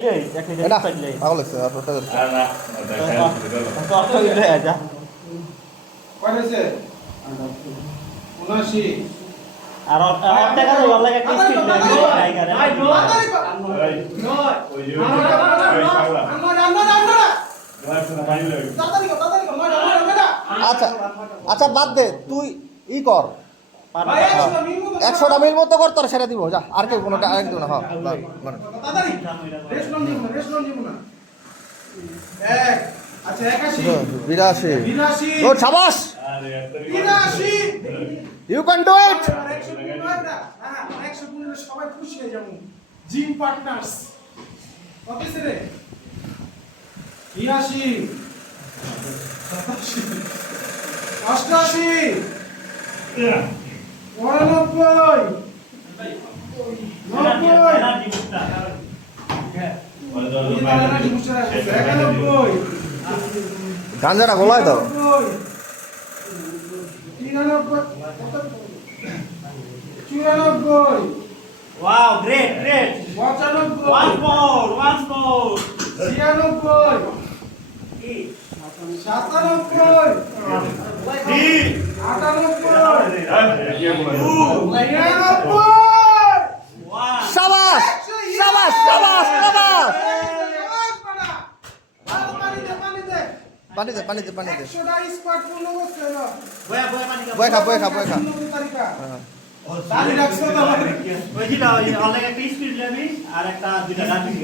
এটা পাগল হচ্ছে আর ওটা ধরছে আর না তো অত গেলে যা কয় হয়েছে 79 আর টাকা দেব লাগে একটা স্পিড ট্রাই করে ওই যে আচ্ছা আচ্ছা বাদ দে তুই ই কর 100টা মিল মতো কর তোর সেটা দিব যা আর কেউ কোনো আরেক দিব না হ্যাঁ আচ্ছা 81 82 ও শাবাশ ইউ ক্যান ডু ইট সবাই খুশি হয়ে যাবো জিম পার্টনার্স কত রে 82 88 গাঞ্জাটা গোলায় দাও 94 wow great great 95 once more 96 97 শাবাশ শাবাশ শাবাশ শাবাশ পানি দে পানি দে পানি দে বয় খা দাঁড়িয়ে রাখছো তো ওই যে অনলাইন একটা স্পিড লেবি আর একটা দুইটা রানিং